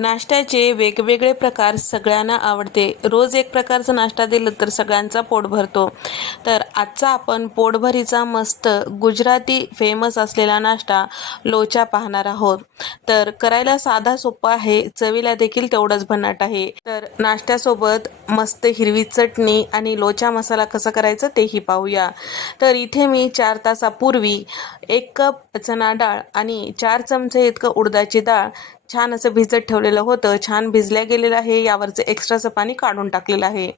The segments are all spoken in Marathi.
नाश्त्याचे वेगवेगळे प्रकार सगळ्यांना आवडते. रोज एक प्रकारचा नाश्ता दिलं तर सगळ्यांचा पोट भरतो. तर आजचा आपण पोटभरीचा मस्त गुजराती फेमस असलेला नाश्ता लोचा पाहणार आहोत. तर करायला साधा सोपा आहे चवीला देखील तेवढंच भन्नाट आहे. तर नाश्त्यासोबत मस्त हिरवी चटणी आणि लोचा मसाला कसा करायचा तेही पाहूया. तर इथे मी चार तासापूर्वी एक कप चणा डाळ आणि चार चमचे इतकं उडदाची डाळ छान असं भिजत ठेवलेलं होतं. छान भिजल्या गेलेलं आहे. यावरचं एक्स्ट्राचं पाणी काढून टाकलेलं आहे.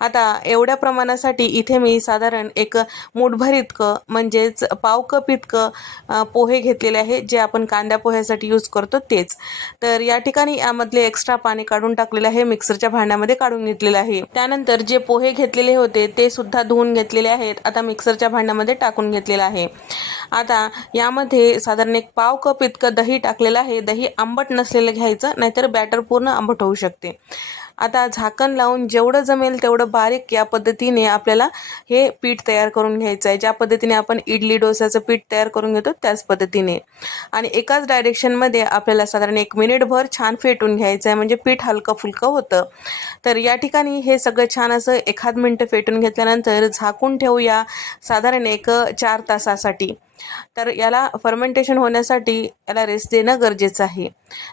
आता एवढ्या प्रमाणासाठी इथे मी साधारण एक मुठभर इतकं म्हणजेच पाव कप इतकं पोहे घेतलेले आहे. जे आपण कांद्या पोह्यासाठी यूज करतो तेच. तर या ठिकाणी यामधले एक्स्ट्रा पाणी काढून टाकलेलं आहे. मिक्सरच्या भांड्यामध्ये काढून घेतलेलं आहे. त्यानंतर जे पोहे घेतलेले होते ते सुद्धा धुवून घेतलेले आहेत. आता मिक्सरच्या भांड्यामध्ये टाकून घेतलेलं आहे. आता यामध्ये साधारण एक पाव कप इतकं दही टाकलेलं आहे. दही आंबट नसलेलं घ्यायचं नाहीतर बॅटर पूर्ण आंबट होऊ शकते. आता झाकण लावून जेवढं जमेल तेवढं बारीक या पद्धतीने आपल्याला हे पीठ तयार करून घ्यायचं आहे. ज्या पद्धतीने आपण इडली डोसाचं पीठ तयार करून घेतो त्याच पद्धतीने. आणि एकाच डायरेक्शनमध्ये आपल्याला साधारण एक मिनिटभर छान फेटून घ्यायचं आहे. म्हणजे पीठ हलकं फुलकं होतं. तर या ठिकाणी हे सगळं छान असं एखाद मिनटं फेटून घेतल्यानंतर झाकून ठेवूया साधारण एक चार तासासाठी. तर याला फर्मेंटेशन होण्यासाठी याला रेस्ट देणं गरजेचं आहे.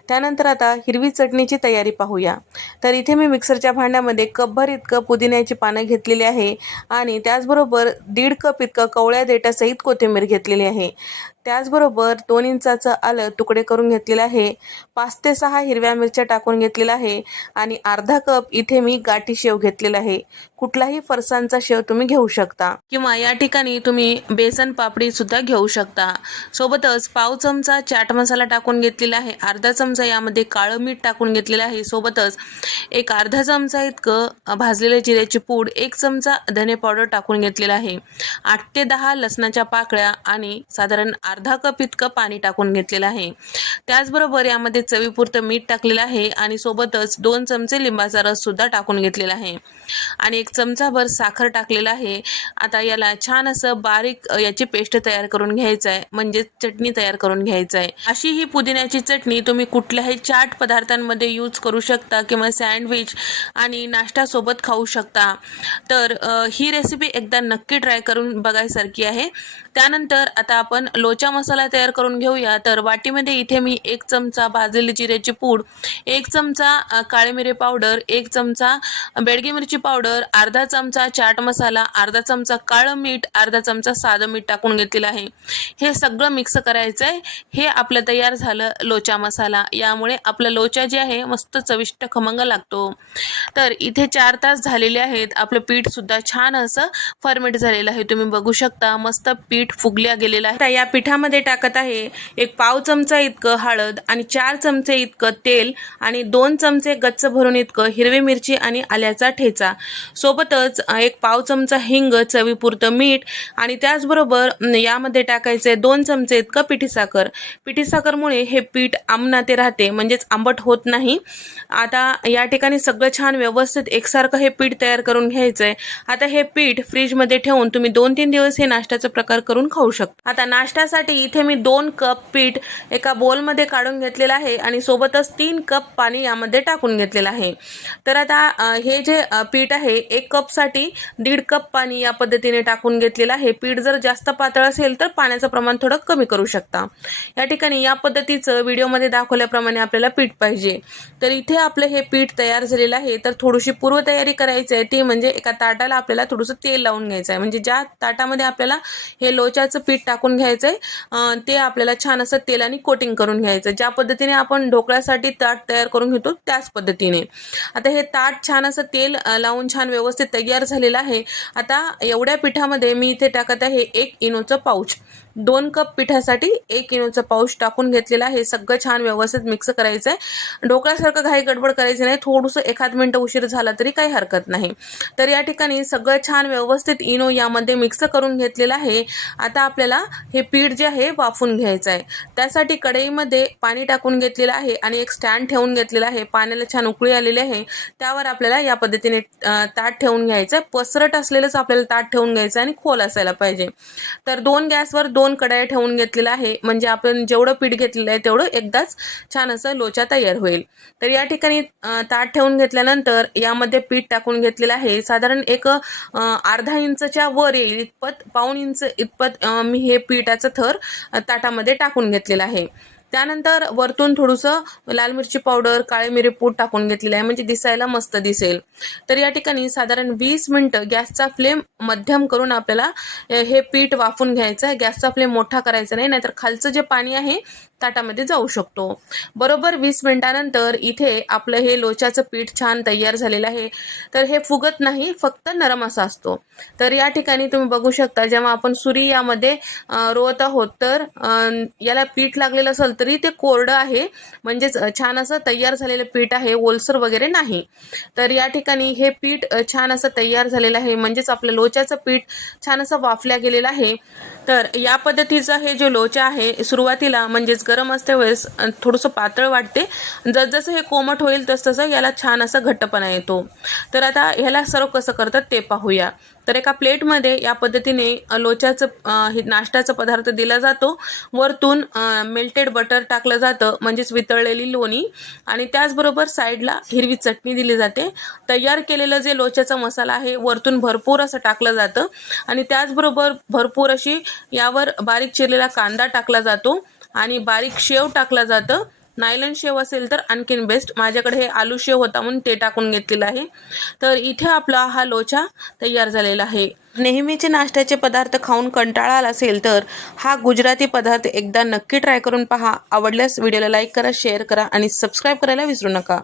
त्यानंतर आता हिरवी चटणीची तयारी पाहूया. तर इथे मी मिक्सरच्या भांड्यामध्ये कपभर इतकं पुदिन्याची पानं घेतलेली आहे आणि त्याचबरोबर दीड कप इतकं कवळ्या देटासहित कोथिंबीर घेतलेली आहे. त्याचबरोबर दोन इंचाचं आलं तुकडे करून घेतलेलं आहे. पाच ते सहा हिरव्या मिरच्या टाकून घेतलेलं आहे आणि अर्धा कप इथे मी गाठी शेव घेतलेला आहे. कुठलाही फरसांचा शेव तुम्ही घेऊ शकता. किंवा या ठिकाणी तुम्ही बेसन पापडी सुद्धा घेऊ शकता. सोबतच पाव चमचा चाट मसाला टाकून घेतलेला आहे. अर्धा चमचा यामध्ये काळं मीठ टाकून घेतलेलं आहे. सोबतच एक अर्धा चमचा इतकं अ, भाजलेल्या जिऱ्याची पूड एक चमचा धने पावडर टाकून घेतलेला आहे. आठ ते दहा लसणाच्या पाकळ्या आणि साधारण अर्धा कप इतकं पाणी टाकून घेतलेलं आहे. त्याचबरोबर यामध्ये चवीपुरतं मीठ टाकलेलं आहे आणि सोबतच दोन चमचे लिंबाचा रस सुद्धा टाकून घेतलेला आहे. आणि एक चमचाभर साखर टाकलेला आहे. आता याला छान असं बारीक याची पेस्ट तयार करून घ्यायचं आहे म्हणजे चटणी तयार करून घ्यायचं आहे अशी ही पुदिन्याची चटणी तुम्ही कुठल्याही चाट पदार्थांमध्ये यूज करू शकता किंवा सँडविच आणि नाश्त्यासोबत खाऊ शकता. तर ही रेसिपी एकदा नक्की ट्राय करून बघायसारखी आहे. त्यानंतर आता आपण लोचा मसाला तयार करून घेऊया. तर वाटीमध्ये इथे मी एक चमचा भाजलेली जिऱ्याची पूड एक चमचा काळी काळे मिरे पावडर एक चमचा बेडगी मिरची पावडर अर्धा चमचा चाट मसाला अर्धा चमचा काळं मीठ अर्धा चमचा साधं मीठ टाकून घेतलेलं आहे. हे सगळं मिक्स करायचं आहे हे आपलं तयार झालं लोचा मसाला. यामुळे आपलं लोचा जे आहे मस्त चविष्ट खमंग लागतो. तर इथे चार तास झालेले आहेत. आपलं पीठसुद्धा छान असं फर्मेट झालेलं आहे. तुम्ही बघू शकता मस्त पीठ फुगल्या गेलेलं आहे. या या पिठामध्ये टाकत आहे एक पाव चमचा इतकं हळद आणि चार चमचे इतकं तेल आणि दोन चमचे गच्च भरून इतकं हिरवी मिरची आणि आल्याचा ठेचा. सोबतच एक पाव चमचा हिंग चवीपुरतं मीठ आणि त्याचबरोबर यामध्ये टाकायचे दोन चमचे इतकं पिठी साखर. पिठी साखरमुळे हे पीठ आमनाते राहते म्हणजेच आंबट होत नाही. आता या ठिकाणी सगळं छान व्यवस्थित एकसारखं हे पीठ तयार करून घ्यायचं आहे आता हे पीठ फ्रीजमध्ये ठेवून तुम्ही दोन तीन दिवस हे नाश्त्याचा प्रकार करून खाऊ शकता. आता नाश्त्यासाठी इथे मी दोन कप पीठ एका बोलमध्ये काढून घेतलेलं आहे आणि सोबतच तीन कप पाणी यामध्ये टाकून घेतलेलं आहे. तर आता हे जे पीठ आहे एक कपसाठी दीड कप पाणी या पद्धतीने टाकून घेतलेलं आहे. पीठ जर जास्त पातळ असेल तर पाण्याचं प्रमाण थोडं कमी करू शकता. या ठिकाणी या पद्धतीचं व्हिडिओमध्ये दाखवल्याप्रमाणे आपल्याला पीठ पाहिजे. तर इथे आपलं हे पीठ तयार झालेलं आहे. तर थोडीशी पूर्वतयारी करायची आहे ती म्हणजे एका ताटाला आपल्याला थोडंसं तेल लावून घ्यायचं आहे. म्हणजे ज्या ताटामध्ये आपल्याला हे लोच्याचं पीठ टाकून घ्यायचं आहे ते आपल्याला छान असं तेलाने कोटिंग करून घ्यायचं. ज्या पद्धतीने आपण ढोकळ्यासाठी ताट तयार करून घेतो त्याच पद्धतीने. आता हे ताट छान असं तेल लावून छान व्यवस्थित तयार झालेलं आहे. आता एवढ्या पिठामध्ये मी इथे टाकत आहे एक इनोचं पाऊच दोन कप पिठासाठी एक किलोचा पाऊस टाकून घेतलेला आहे. सगळं छान व्यवस्थित मिक्स करायचं आहे ढोकळ्यासारखं घाई गडबड करायची नाही. थोडंसं एखाद मिनटं उशीर झाला तरी काही हरकत नाही. तर या ठिकाणी सगळं छान व्यवस्थित इनो यामध्ये मिक्स करून घेतलेलं आहे. आता आपल्याला हे पीठ जे आहे वाफून घ्यायचं आहे त्यासाठी कढईमध्ये पाणी टाकून घेतलेलं आहे आणि एक स्टँड ठेवून घेतलेलं आहे. पाण्याला छान उकळी आलेली आहे. त्यावर आपल्याला या पद्धतीने ताट ठेवून घ्यायचं आहे पसरट असलेलंच आपल्याला ताट ठेवून घ्यायचं आहे आणि खोल असायला पाहिजे. तर दोन गॅसवर दोन दोन कडाया ठेवून घेतलेलं आहे. म्हणजे आपण जेवढं पीठ घेतलेलं आहे तेवढं एकदाच छान असं लोचा तयार होईल. तर या ठिकाणी ताट ठेवून घेतल्यानंतर यामध्ये पीठ टाकून घेतलेलं आहे. साधारण एक अर्धा इंचच्या वर येईल. इतपत पाऊण इंच इतपत मी हे पिठाचं थर ताटामध्ये टाकून घेतलेलं आहे. त्यानंतर वरतून थोडंसं लाल मिरची पावडर काळे मिरी पूड टाकून घेतलेलं आहे म्हणजे दिसायला मस्त दिसेल. तर या ठिकाणी साधारण वीस मिनटं गॅसचा फ्लेम मध्यम करून आपल्याला हे पीठ वाफून घ्यायचं आहे. गॅसचा फ्लेम मोठा करायचा नाही नाहीतर खालचं जे पाणी आहे ताटामध्ये जाऊ शकतो. बरोबर वीस मिनिटानंतर इथे आपलं हे लोच्याचं पीठ छान तयार झालेलं आहे. तर हे फुगत नाही फक्त नरम असा असतो. तर या ठिकाणी तुम्ही बघू शकता जेव्हा आपण सुरी यामध्ये रोवत आहोत तर याला पीठ लागलेलं असेल तर तरी ते कोरडं आहे. म्हणजेच छान असं तयार झालेलं पीठ आहे ओलसर वगैरे नाही. तर या ठिकाणी हे पीठ छान असं तयार झालेलं आहे. म्हणजेच आपलं लोच्याचं पीठ छान असं वाफल्या गेलेलं आहे. तर या पद्धतीचं हे जे लोचा आहे सुरुवातीला म्हणजेच गरम असते वेळेस थोडंसं पातळ वाटते. जसजसं हे कोमट होईल तसतसं याला छान असा घट्टपणा येतो. तर आता ह्याला सर्व कसं करतात ते पाहूया. तर एका प्लेटमध्ये या पद्धतीने लोच्याचं हे नाश्त्याचा पदार्थ दिला जातो. वरतून मेल्टेड बटर टाकलं जातं म्हणजेच वितळलेली लोणी. आणि त्याचबरोबर साईडला हिरवी चटणी दिली जाते. तयार केलेलं जे लोच्याचा मसाला आहे वरतून भरपूर असं टाकलं जातं. आणि त्याचबरोबर भरपूर अशी यावर बारीक चिरलेला कांदा टाकला जातो. आणि बारीक शेव टाकला जातं. नायलन शेव असेल तर आणखीन बेस्ट माझ्याकडे हे आलू शेव होता म्हणून ते टाकून घेतलेलं आहे. तर इथे आपला हा लोचा तयार झालेला आहे. नेहमीचे नाश्त्याचे पदार्थ खाऊन कंटाळा आला असेल तर हा गुजराती पदार्थ एकदा नक्की ट्राय करून पहा. आवडल्यास व्हिडिओला लाईक करा शेअर करा आणि सबस्क्राईब करायला विसरू नका.